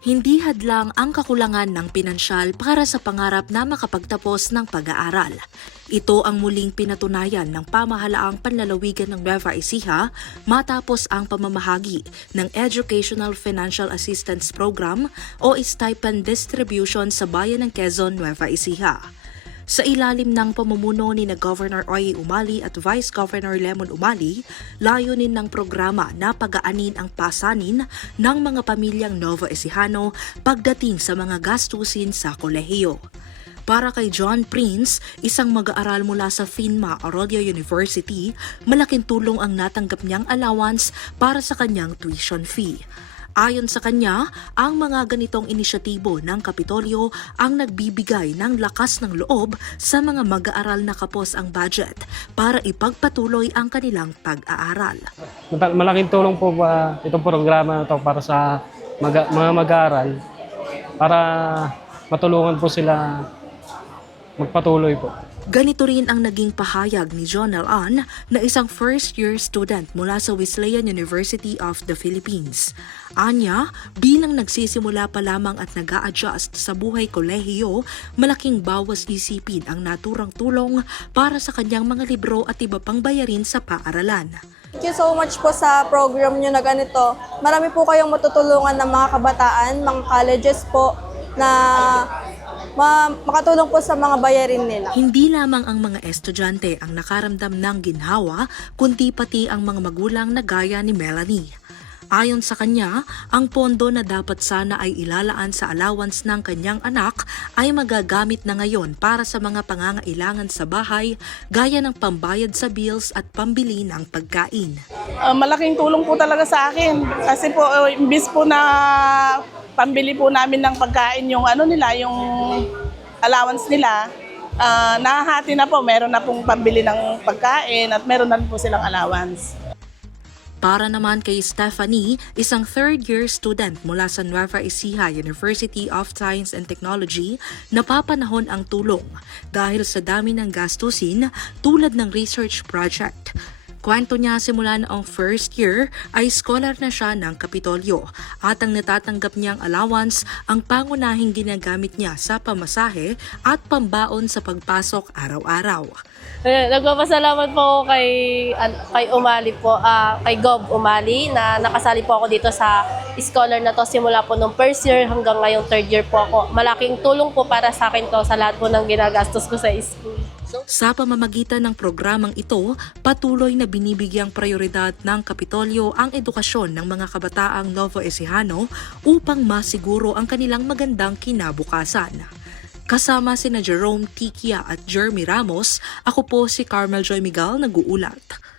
Hindi hadlang ang kakulangan ng pinansyal para sa pangarap na makapagtapos ng pag-aaral. Ito ang muling pinatunayan ng pamahalaang panlalawigan ng Nueva Ecija matapos ang pamamahagi ng Educational Financial Assistance Program o Stipend Distribution sa bayan ng Quezon, Nueva Ecija. Sa ilalim ng pamumuno ni Governor Oye Umali at Vice Governor Lemon Umali, layunin ng programa na pagaanin ang pasanin ng mga pamilyang Nova Ecijano pagdating sa mga gastusin sa kolehiyo. Para kay John Prince, isang mag-aaral mula sa Finma Arroyo University, malaking tulong ang natanggap niyang allowance para sa kanyang tuition fee. Ayon sa kanya, ang mga ganitong inisyatibo ng Kapitolyo ang nagbibigay ng lakas ng loob sa mga mag-aaral na kapos ang budget para ipagpatuloy ang kanilang pag-aaral. Malaking tulong po ba itong programa na ito para sa mga mag-aaral para matulungan po sila magpatuloy po. Ganito rin ang naging pahayag ni Jonel An na isang first-year student mula sa Wesleyan University of the Philippines. Anya, bilang nagsisimula pa lamang at nag-a-adjust sa buhay kolehiyo, malaking bawas isipin ang naturang tulong para sa kanyang mga libro at iba pang bayarin sa paaralan. Thank you so much po sa program nyo na ganito. Marami po kayong matutulungan ng mga kabataan, mga colleges po na makatulong po sa mga bayarin nila. Hindi lamang ang mga estudyante ang nakaramdam ng ginhawa, kundi pati ang mga magulang na gaya ni Melanie. Ayon sa kanya, ang pondo na dapat sana ay ilalaan sa allowance ng kanyang anak ay magagamit na ngayon para sa mga pangangailangan sa bahay gaya ng pambayad sa bills at pambili ng pagkain. Malaking tulong po talaga sa akin kasi po imbis po na pambili po namin ng pagkain yung yung allowance nila, nahahati na po, meron na pong pambili ng pagkain at meron na po silang allowance. Para naman kay Stephanie, isang third-year student mula sa Nueva Ecija University of Science and Technology, napapanahon ang tulong dahil sa dami ng gastusin tulad ng research project. Kwento niya simula noong first year ay scholar na siya ng Kapitolyo at ang natatanggap niyang allowance ang pangunahing ginagamit niya sa pamasahe at pambaon sa pagpasok araw-araw. Nagpapasalamat po ako kay Umali po, kay Gob Umali na nakasali po ako dito sa scholar na to simula po nung first year hanggang ngayong third year po ako. Malaking tulong po para sa akin to sa lahat po ng ginagastos ko sa school. Sa pamamagitan ng programang ito, patuloy na binibigyang prioridad ng Kapitolyo ang edukasyon ng mga kabataang Nova Ecijano upang masiguro ang kanilang magandang kinabukasan. Kasama sina Jerome Tikia at Jeremy Ramos, ako po si Carmel Joy Miguel nag-uulat.